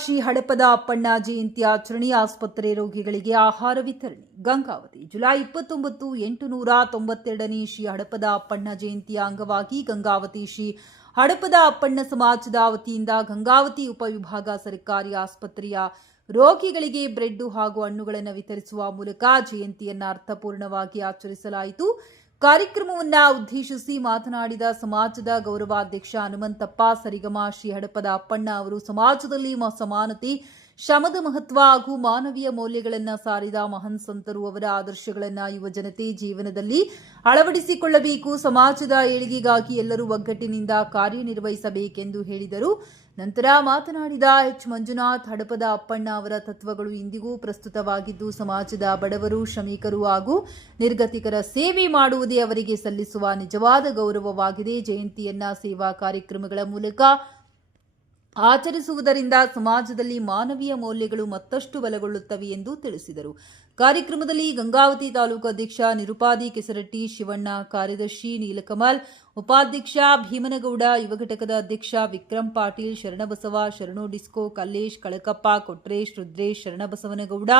ಶ್ರೀ ಹಡಪದ ಅಪ್ಪಣ್ಣ ಜಯಂತಿ ಆಚರಣೆ, ಆಸ್ಪತ್ರೆ ರೋಗಿಗಳಿಗೆ ಆಹಾರ ವಿತರಣೆ. ಗಂಗಾವತಿ ಜುಲೈ 29 892ನೇ ಶ್ರೀ ಹಡಪದ ಅಪ್ಪಣ್ಣ ಜಯಂತಿಯ ಅಂಗವಾಗಿ ಗಂಗಾವತಿ ಶ್ರೀ ಹಡಪದ ಅಪ್ಪಣ್ಣ ಸಮಾಜದ ವತಿಯಿಂದ ಗಂಗಾವತಿ ಉಪವಿಭಾಗ ಸರ್ಕಾರಿ ಆಸ್ಪತ್ರೆಯ ರೋಗಿಗಳಿಗೆ ಬ್ರೆಡ್ ಹಾಗೂ ಹಣ್ಣುಗಳನ್ನು ವಿತರಿಸುವ ಮೂಲಕ ಜಯಂತಿಯನ್ನು ಅರ್ಥಪೂರ್ಣವಾಗಿ ಆಚರಿಸಲಾಯಿತು. ಕಾರ್ಯಕ್ರಮವನ್ನು ಉದ್ದೇಶಿಸಿ ಮಾತನಾಡಿದ ಸಮಾಜದ ಗೌರವಾಧ್ಯಕ್ಷ ಹನುಮಂತಪ್ಪ ಸರಿಗಮ, ಶ್ರೀ ಹಡಪದ ಅಪ್ಪಣ್ಣ ಅವರು ಸಮಾಜದಲ್ಲಿ ಸಮಾನತೆ, ಶ್ರಮದ ಮಹತ್ವ ಹಾಗೂ ಮಾನವೀಯ ಮೌಲ್ಯಗಳನ್ನು ಸಾರಿದ ಮಹಾನ್ ಸಂತರು. ಅವರ ಆದರ್ಶಗಳನ್ನು ಯುವ ಜನತೆ ಜೀವನದಲ್ಲಿ ಅಳವಡಿಸಿಕೊಳ್ಳಬೇಕು. ಸಮಾಜದ ಏಳಿಗೆಗಾಗಿ ಎಲ್ಲರೂ ಒಗ್ಗಟ್ಟಿನಿಂದ ಕಾರ್ಯನಿರ್ವಹಿಸಬೇಕೆಂದು ಹೇಳಿದರು. ನಂತರ ಮಾತನಾಡಿದ ಎಚ್ ಮಂಜುನಾಥ್, ಹಡಪದ ಅಪ್ಪಣ್ಣ ಅವರ ತತ್ವಗಳು ಇಂದಿಗೂ ಪ್ರಸ್ತುತವಾಗಿದ್ದು, ಸಮಾಜದ ಬಡವರು, ಶ್ರಮಿಕರು ಹಾಗೂ ನಿರ್ಗತಿಕರ ಸೇವೆ ಮಾಡುವುದೇ ಅವರಿಗೆ ಸಲ್ಲಿಸುವ ನಿಜವಾದ ಗೌರವವಾಗಿದೆ. ಜಯಂತಿಯನ್ನ ಸೇವಾ ಕಾರ್ಯಕ್ರಮಗಳ ಮೂಲಕ ಆಚರಿಸುವುದರಿಂದ ಸಮಾಜದಲ್ಲಿ ಮಾನವೀಯ ಮೌಲ್ಯಗಳು ಮತ್ತಷ್ಟು ಬಲಗೊಳ್ಳುತ್ತವೆ ಎಂದು ತಿಳಿಸಿದರು. ಕಾರ್ಯಕ್ರಮದಲ್ಲಿ ಗಂಗಾವತಿ ತಾಲೂಕು ಅಧ್ಯಕ್ಷ ನಿರುಪಾದಿ ಕೆಸರಟ್ಟಿ, ಶಿವಣ್ಣ, ಕಾರ್ಯದರ್ಶಿ ನೀಲಕಮಲ್, ಉಪಾಧ್ಯಕ್ಷ ಭೀಮನಗೌಡ, ಯುವ ಘಟಕದ ಅಧ್ಯಕ್ಷ ವಿಕ್ರಮ್ ಪಾಟೀಲ್, ಶರಣಬಸವ, ಶರಣು ಡಿಸ್ಕೋ, ಕಲ್ಲೇಶ್, ಕಳಕಪ್ಪ, ಕೊಟ್ರೇಶ್, ರುದ್ರೇಶ್, ಶರಣಬಸವನಗೌಡ,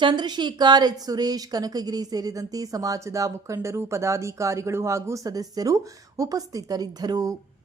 ಚಂದ್ರಶೇಖರ್, ಎಚ್ ಸುರೇಶ್, ಕನಕಗಿರಿ ಸೇರಿದಂತೆ ಸಮಾಜದ ಮುಖಂಡರು, ಪದಾಧಿಕಾರಿಗಳು ಹಾಗೂ ಸದಸ್ಯರು ಉಪಸ್ಥಿತರಿದ್ದರು.